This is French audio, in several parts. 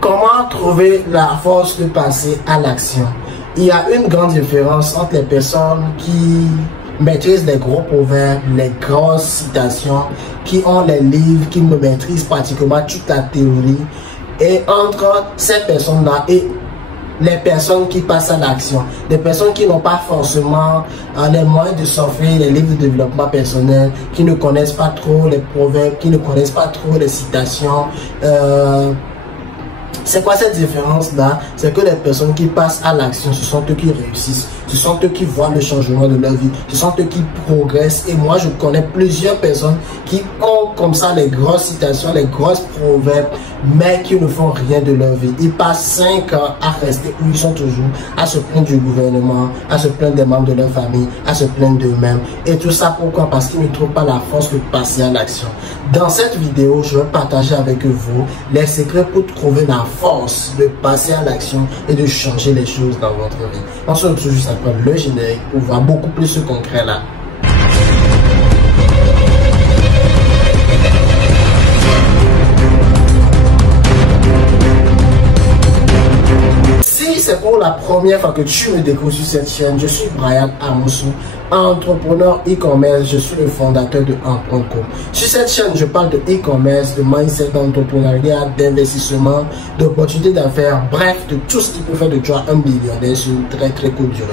Comment trouver la force de passer à l'action? Il y a une grande différence entre les personnes qui maîtrisent les gros proverbes, les grosses citations, qui ont les livres, qui me maîtrisent pratiquement toute la théorie, et entre ces personnes-là et les personnes qui passent à l'action, des personnes qui n'ont pas forcément les moyens de s'offrir les livres de développement personnel, qui ne connaissent pas trop les proverbes, qui ne connaissent pas trop les citations. C'est quoi cette différence-là? C'est que les personnes qui passent à l'action, ce sont eux qui réussissent, ce sont eux qui voient le changement de leur vie, ce sont eux qui progressent. Et moi, je connais plusieurs personnes qui ont comme ça les grosses citations, les grosses proverbes, mais qui ne font rien de leur vie. Ils passent 5 ans à rester où ils sont toujours, à se plaindre du gouvernement, à se plaindre des membres de leur famille, à se plaindre d'eux-mêmes. Et tout ça pourquoi? Parce qu'ils ne trouvent pas la force de passer à l'action. Dans cette vidéo, je vais partager avec vous les secrets pour trouver la force de passer à l'action et de changer les choses dans votre vie. On se retrouve juste après le générique pour voir beaucoup plus ce concret là. Si c'est pour la première fois que tu me découvres sur cette chaîne, je suis Brian Amoussou, entrepreneur e-commerce. Je suis le fondateur de Empreinte. Sur cette chaîne, je parle de e-commerce, de mindset, d'entrepreneuriat, d'investissement, d'opportunités d'affaires, bref, de tout ce qui peut faire de toi un millionnaire sur une très courte durée.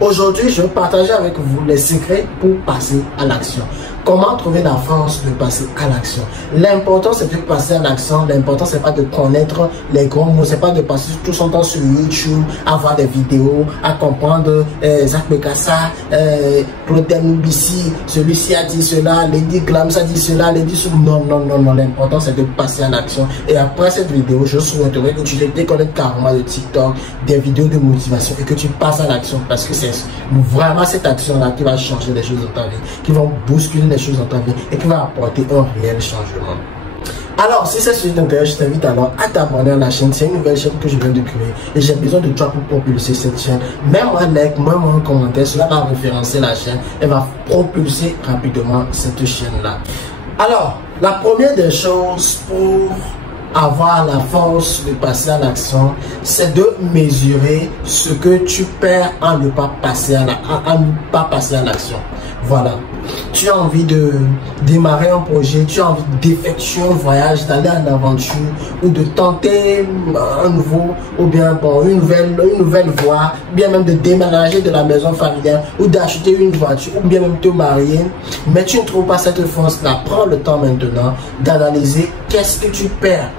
Aujourd'hui, je vais partager avec vous les secrets pour passer à l'action. Comment trouver la force de passer à l'action? L'important, c'est de passer à l'action. L'important, c'est pas de connaître les gros mots, c'est pas de passer tout son temps sur YouTube, à voir des vidéos, à comprendre Zach Bekassa, Protem BC, celui-ci a dit cela, Lady Glams a dit cela, Lady Sou. Non. L'important, c'est de passer à l'action. Et après cette vidéo, je souhaiterais que tu te déconnectes carrément de TikTok, des vidéos de motivation et que tu passes à l'action, parce que c'est vraiment cette action-là qui va changer les choses dans ta vie, qui va bousculer les choses dans ta vie et qui va apporter un réel changement. Alors, si c'est sujet t'intéresse, je t'invite alors à t'abonner à la chaîne. C'est une nouvelle chaîne que je viens de créer et j'ai besoin de toi pour propulser cette chaîne. Mets-moi un like, mets-moi un commentaire, cela va référencer la chaîne et va propulser rapidement cette chaîne-là. Alors, la première des choses pour avoir la force de passer à l'action, c'est de mesurer ce que tu perds en ne pas passer à l'action. Voilà. Tu as envie de démarrer un projet, tu as envie d'effectuer un voyage, d'aller en aventure ou de tenter un nouveau ou bien une nouvelle voie, ou bien même de déménager de la maison familiale ou d'acheter une voiture ou bien même te marier, mais tu ne trouves pas cette force-là. Prends le temps maintenant d'analyser qu'est-ce que tu perds,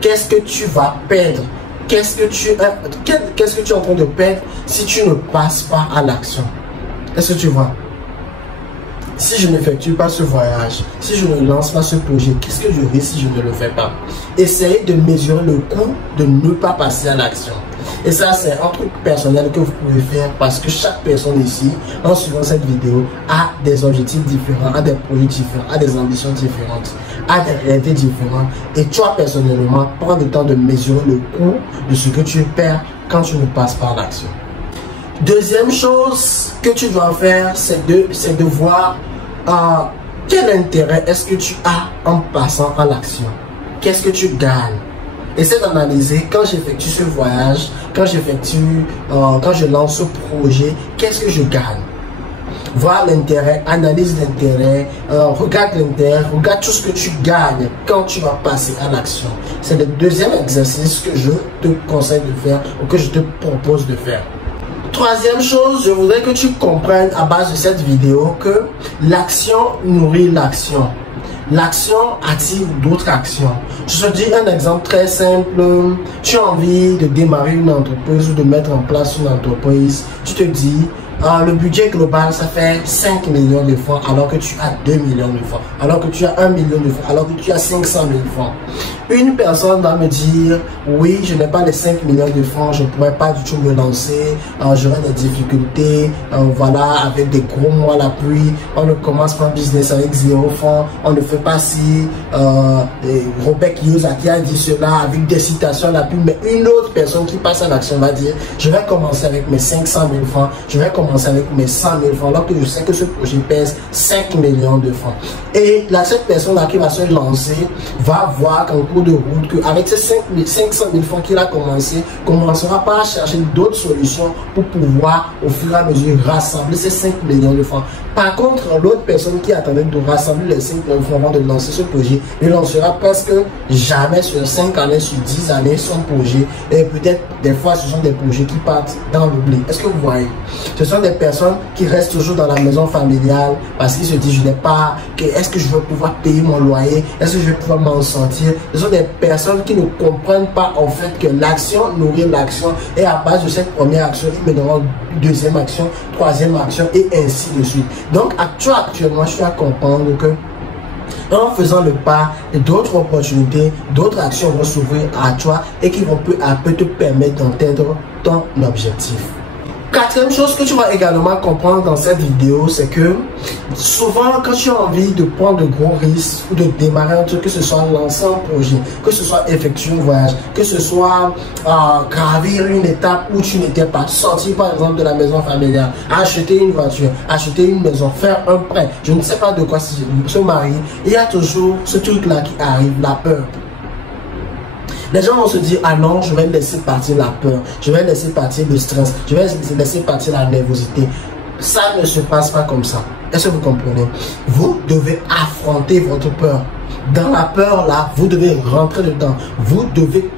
qu'est-ce que tu vas perdre, qu'est-ce que tu es en train de perdre si tu ne passes pas à l'action. Est-ce que tu vois? Si je n'effectue pas ce voyage, si je ne lance pas ce projet, qu'est-ce que je risque si je ne le fais pas? Essayez de mesurer le coût de ne pas passer à l'action. Et ça, c'est un truc personnel que vous pouvez faire parce que chaque personne ici, en suivant cette vidéo, a des objectifs différents, a des projets différents, a des ambitions différentes, a des réalités différentes. Et toi, personnellement, prends le temps de mesurer le coût de ce que tu perds quand tu ne passes pas à l'action. Deuxième chose que tu dois faire, c'est de voir quel intérêt est-ce que tu as en passant à l'action. Qu'est-ce que tu gagnes? Essaie d'analyser quand j'effectue ce voyage, quand je lance ce projet, qu'est-ce que je gagne? Voir l'intérêt, analyse l'intérêt, regarde l'intérêt, regarde tout ce que tu gagnes quand tu vas passer à l'action. C'est le deuxième exercice que je te conseille de faire ou que je te propose de faire. Troisième chose, je voudrais que tu comprennes à base de cette vidéo que l'action nourrit l'action. L'action attire d'autres actions. Je te dis un exemple très simple. Tu as envie de démarrer une entreprise ou de mettre en place une entreprise. Tu te dis, le budget global, ça fait 5 millions de francs alors que tu as 2 millions de francs, alors que tu as 1 million de francs, alors que tu as 500 000 francs. Une personne va me dire, oui, je n'ai pas les 5 millions de francs, je ne pourrais pas du tout me lancer, j'aurai des difficultés, voilà, avec des gros mois à l'appui, on ne commence pas un business avec 0 francs, on ne fait pas si, Robert Kiyosaki a dit cela avec des citations à l'appui, mais une autre personne qui passe à l'action va dire, je vais commencer avec mes 500 000 francs, je vais commencer commencer avec mes 100 000 francs, alors que je sais que ce projet pèse 5 millions de francs. Et là, cette personne-là qui va se lancer va voir qu'en cours de route, qu'avec ces 500 000 francs qu'il a commencé, commencera par chercher d'autres solutions pour pouvoir, au fur et à mesure, rassembler ces 5 millions de francs. Par contre, l'autre personne qui attendait de rassembler les 5 millions de francs avant de lancer ce projet, il lancera presque jamais sur 5 années, sur 10 années son projet. Et peut-être des fois, ce sont des projets qui partent dans l'oubli. Est-ce que vous voyez? Ce sont des personnes qui restent toujours dans la maison familiale parce qu'ils se disent, je n'ai pas, est-ce que je vais pouvoir payer mon loyer? Est-ce que je vais pouvoir m'en sortir? Ce sont des personnes qui ne comprennent pas en fait que l'action nourrit l'action, et à base de cette première action, ils me donneront une deuxième action, troisième action, et ainsi de suite. Donc actuellement, je suis à comprendre que en faisant le pas, d'autres opportunités, d'autres actions vont s'ouvrir à toi et qui vont peu à peu te permettre d'atteindre ton objectif. Quatrième chose que tu vas également comprendre dans cette vidéo, c'est que souvent quand tu as envie de prendre de gros risques ou de démarrer un truc, que ce soit lancer un projet, que ce soit effectuer un voyage, que ce soit gravir une étape où tu n'étais pas, sortir par exemple de la maison familiale, acheter une voiture, acheter une maison, faire un prêt, je ne sais pas de quoi se marier, il y a toujours ce truc-là qui arrive, la peur. Les gens vont se dire, ah non, je vais laisser partir la peur, je vais laisser partir le stress, je vais laisser partir la nervosité. Ça ne se passe pas comme ça. Est-ce que vous comprenez? Vous devez affronter votre peur. Dans la peur là, vous devez rentrer dedans. Vous devez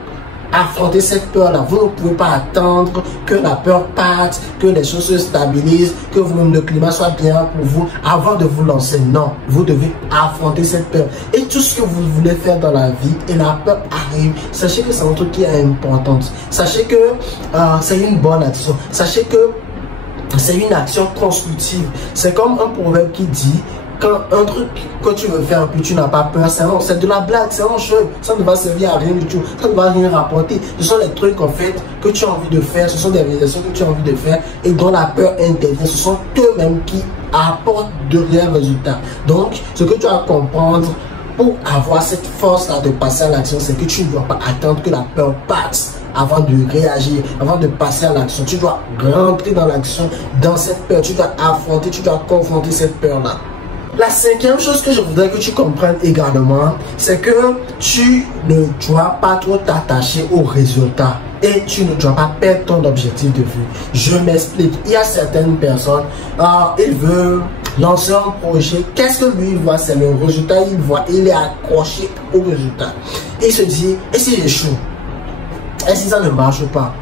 affronter cette peur-là. Vous ne pouvez pas attendre que la peur parte, que les choses se stabilisent, que le climat soit bien pour vous avant de vous lancer. Non, vous devez affronter cette peur. Et tout ce que vous voulez faire dans la vie et la peur arrive, sachez que c'est un truc qui est important. Sachez que c'est une bonne action. Sachez que c'est une action constructive. C'est comme un proverbe qui dit, quand un truc que tu veux faire, puis tu n'as pas peur, c'est de la blague, c'est un jeu, ça ne va servir à rien du tout, ça ne va rien rapporter. Ce sont les trucs en fait que tu as envie de faire, ce sont des réalisations que tu as envie de faire et dont la peur intervient. Ce sont eux-mêmes qui apportent de réels résultats. Donc, ce que tu dois comprendre pour avoir cette force-là de passer à l'action, c'est que tu ne dois pas attendre que la peur passe avant de réagir, avant de passer à l'action. Tu dois rentrer dans l'action, dans cette peur, tu dois affronter, tu dois confronter cette peur-là. La cinquième chose que je voudrais que tu comprennes également, c'est que tu ne dois pas trop t'attacher aux résultats et tu ne dois pas perdre ton objectif de vue. Je m'explique. Il y a certaines personnes, il veut lancer un projet. Qu'est-ce que lui il voit? C'est le résultat. Il voit, il est accroché au résultat. Il se dit, et si j'échoue? Et si ça ne marche pas?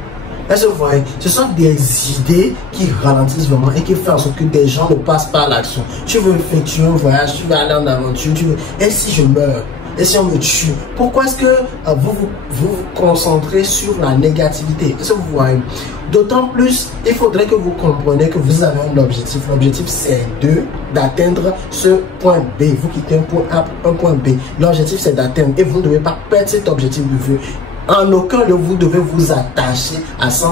Est-ce que vous voyez? Ce sont des idées qui ralentissent vraiment et qui font en sorte que des gens ne passent pas à l'action. Tu veux effectuer un voyage, tu veux aller en aventure, tu veux... Et si je meurs? Et si on me tue? Pourquoi est-ce que vous vous concentrez sur la négativité? Est-ce que vous voyez? D'autant plus, il faudrait que vous compreniez que vous avez un objectif. L'objectif, c'est d'atteindre ce point B. Vous quittez un point A, un point B. L'objectif, c'est d'atteindre. Et vous ne devez pas perdre cet objectif de vue. En aucun cas, vous devez vous attacher à 100%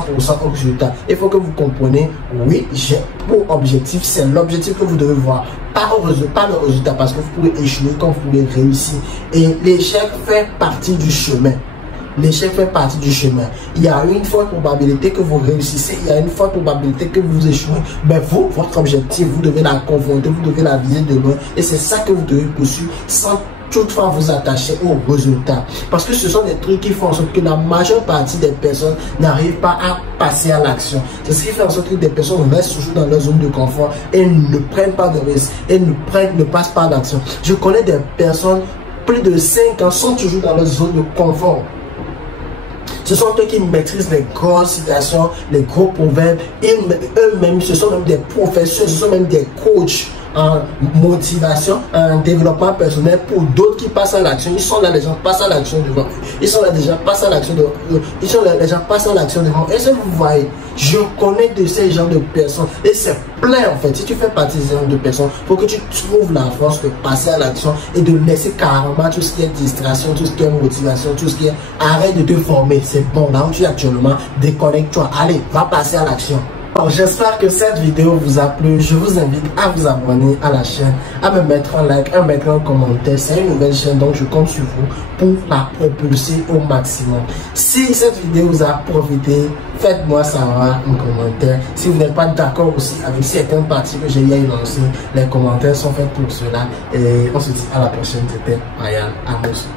au résultat. Il faut que vous compreniez, oui, j'ai pour objectif, c'est l'objectif que vous devez voir. Pas le résultat, parce que vous pouvez échouer quand vous pouvez réussir. Et l'échec fait partie du chemin. L'échec fait partie du chemin. Il y a une forte probabilité que vous réussissez, il y a une forte probabilité que vous échouez. Mais vous, votre objectif, vous devez la confronter, vous devez la viser de loin. Et c'est ça que vous devez poursuivre sans toutefois vous attacher aux résultats. Parce que ce sont des trucs qui font en sorte que la majeure partie des personnes n'arrivent pas à passer à l'action. C'est ce qui fait en sorte que des personnes restent toujours dans leur zone de confort et ne prennent pas de risques et ne passent pas à l'action. Je connais des personnes, plus de 5 ans, sont toujours dans leur zone de confort. Ce sont eux qui maîtrisent les grosses situations, les gros proverbes. Eux-mêmes, ce sont même des professeurs, ce sont même des coachs en motivation, en développement personnel pour d'autres qui passent à l'action. Ils sont là, les gens passent à l'action devant eux. Ils sont là, les gens passent à l'action devant eux. Ils sont là, les gens passent à l'action devant eux. Et ça, vous voyez, je connais de ces genres de personnes. Et c'est plein en fait. Si tu fais partie de ces genres de personnes, il faut que tu trouves la force de passer à l'action et de laisser carrément tout ce qui est distraction, tout ce qui est motivation, tout ce qui est arrête de te former. C'est bon, là où tu es actuellement, déconnecte-toi. Allez, va passer à l'action. Alors, j'espère que cette vidéo vous a plu. Je vous invite à vous abonner à la chaîne, à me mettre un like, à mettre un commentaire. C'est une nouvelle chaîne, donc je compte sur vous pour la propulser au maximum. Si cette vidéo vous a profité, faites-moi savoir un commentaire. Si vous n'êtes pas d'accord aussi avec certaines parties que j'ai énoncées, les commentaires sont faits pour cela. Et on se dit à la prochaine. C'était Brian Amos.